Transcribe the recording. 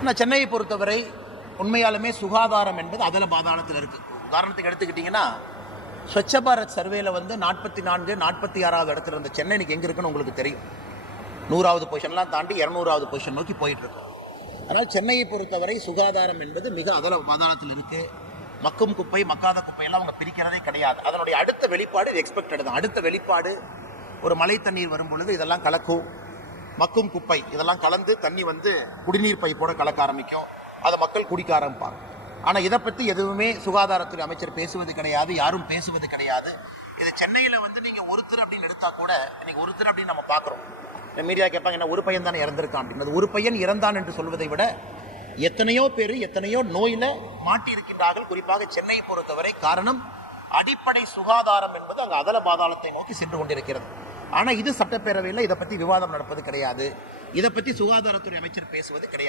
ஆனால் சென்னையை பொறுத்தவரை உண்மையாலுமே சுகாதாரம் என்பது அதில் பாதாளத்தில் இருக்குது உதாரணத்துக்கு எடுத்துக்கிட்டிங்கன்னா ஸ்வச்ச பாரத் சர்வேல வந்து நாற்பத்தி நான்கு நாற்பத்தி ஆறாவது இடத்துல இருந்த சென்னை இன்னைக்கு எங்கே இருக்குன்னு உங்களுக்கு தெரியும். நூறாவது பொசிஷன்லாம் தாண்டி இரநூறாவது பொசிஷன் நோக்கி போயிட்டுருக்கோம் அதனால் சென்னையை பொறுத்தவரை சுகாதாரம் என்பது மிக அதில் பாதாளத்தில் இருக்குது மக்கும் குப்பை மக்காத குப்பையெல்லாம் அவங்க பிரிக்கிறதே கிடையாது. அதனுடைய அடுத்த வெளிப்பாடு இது எக்ஸ்பெக்டட் தான். அடுத்த வெளிப்பாடு ஒரு மழை தண்ணீர் வரும் பொழுது இதெல்லாம் கலக்கும். மக்கும் குப்பை இதெல்லாம் கலந்து தண்ணி வந்து குடிநீர் பைப்போட கலக்க ஆரம்பிக்கும். அதை மக்கள் குடிக்க ஆரம்பிப்பாங்க. ஆனால் இதை பற்றி எதுவுமே சுகாதாரத்துறை அமைச்சர் பேசுவது கிடையாது யாரும் பேசுவது கிடையாது. இது சென்னையில் வந்து நீங்கள் ஒருத்தர் அப்படின்னு எடுத்தால் கூட இன்னைக்கு ஒருத்தர் அப்படின்னு நம்ம பார்க்குறோம். இந்த மீடியா கேட்பாங்க என்ன ஒரு பையன் தானே இறந்திருக்கான் அப்படின்னு. ஒரு பையன் இறந்தான் என்று சொல்வதை விட எத்தனையோ பேர் எத்தனையோ நோயில் மாட்டி இருக்கின்றார்கள் குறிப்பாக சென்னையை பொறுத்தவரை காரணம் அடிப்படை சுகாதாரம் என்பது அங்கு அதல பாதாளத்தை நோக்கி சென்று கொண்டிருக்கிறது. ஆனா இது சட்டப்பேரவையில் இதை பத்தி விவாதம் நடப்பது கிடையாது. இதை பற்றி சுகாதாரத்துறை அமைச்சர் பேசுவது கிடையாது.